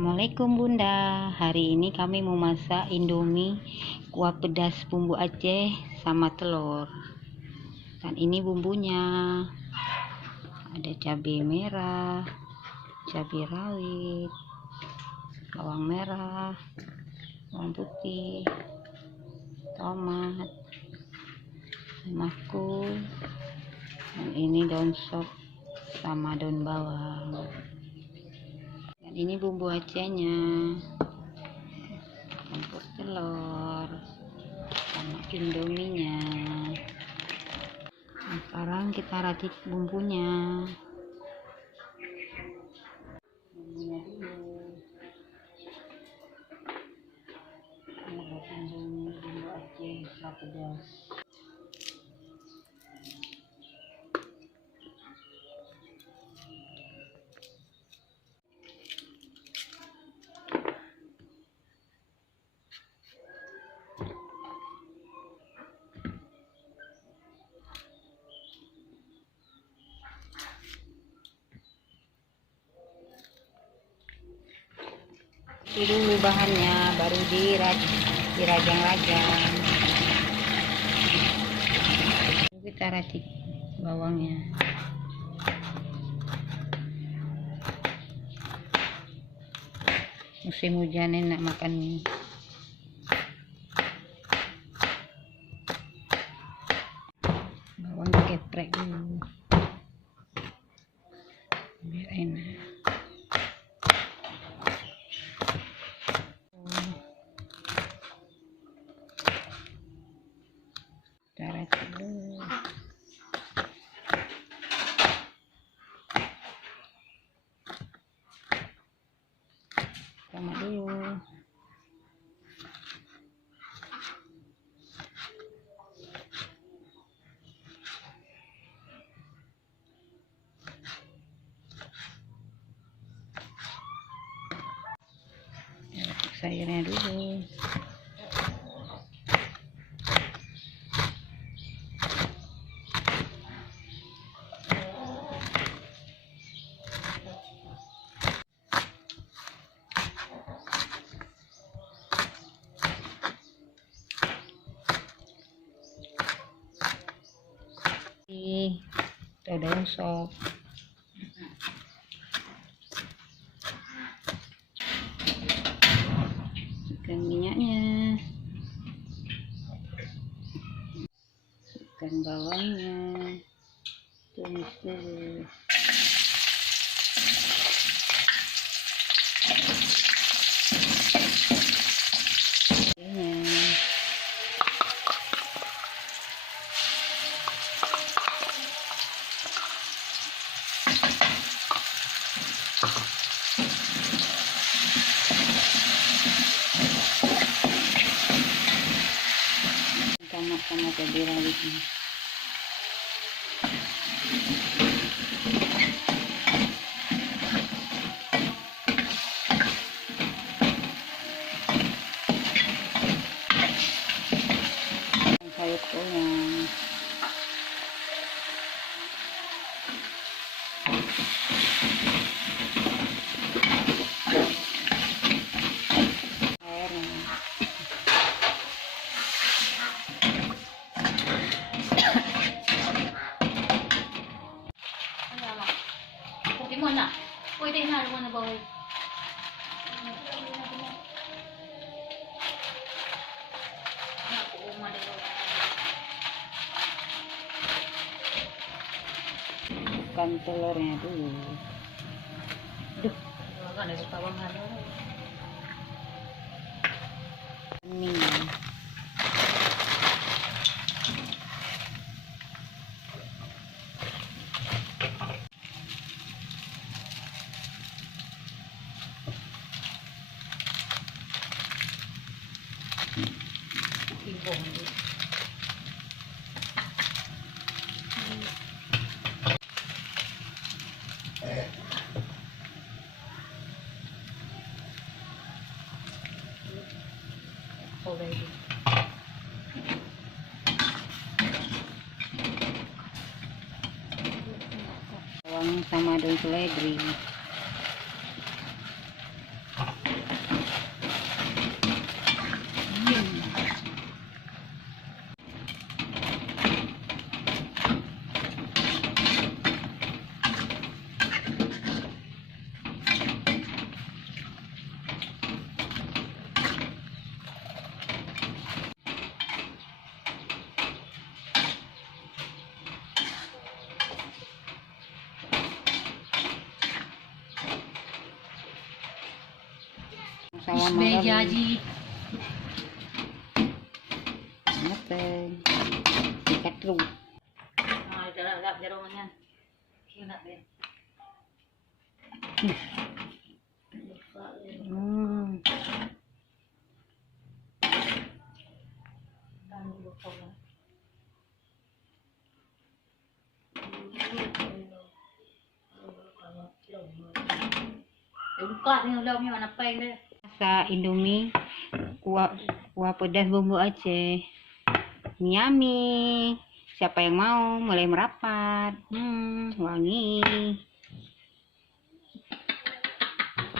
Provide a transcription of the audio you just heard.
Assalamualaikum Bunda. Hari ini kami mau masak Indomie kuah pedas bumbu Aceh sama telur. Dan ini bumbunya. Ada cabai merah, cabai rawit, bawang merah, bawang putih, tomat, makul. Dan ini daun sop sama daun bawang. Dan ini bumbu Acehnya, campur telur sama indominya. Nah, sekarang kita racik bumbunya dulu. Ini buat indomie bumbu Aceh kuah pedas. Ini dulu bahannya, baru dirajang-rajang. Kita racik bawangnya. Musim hujan enak makan mie. Bawang dikeprek dulu biar enak. Kita racik dulu. Sama dulu. Racik sayurnya dulu. Atau daun sop. Ikan minyaknya, ikan bawangnya, tumis dulu. Tomat sama cabai rawitnya. Sayur tomat. Mana? Pwede na naman na bawal. Ikan telurnya dulu. Duh, Wala na sa tawang ano. mie. Ibong. Already. Bawang sama daun seledri. Salam Isbe malam. jaji. Mateng. Ikat ru. Ah, agak jarongan yan. Kina din. Hmm. Buka nih udah punya mana peng deh. Sa Indomie kuah pedas bumbu Aceh. Yummy. Siapa yang mau mulai merapat? Wangi.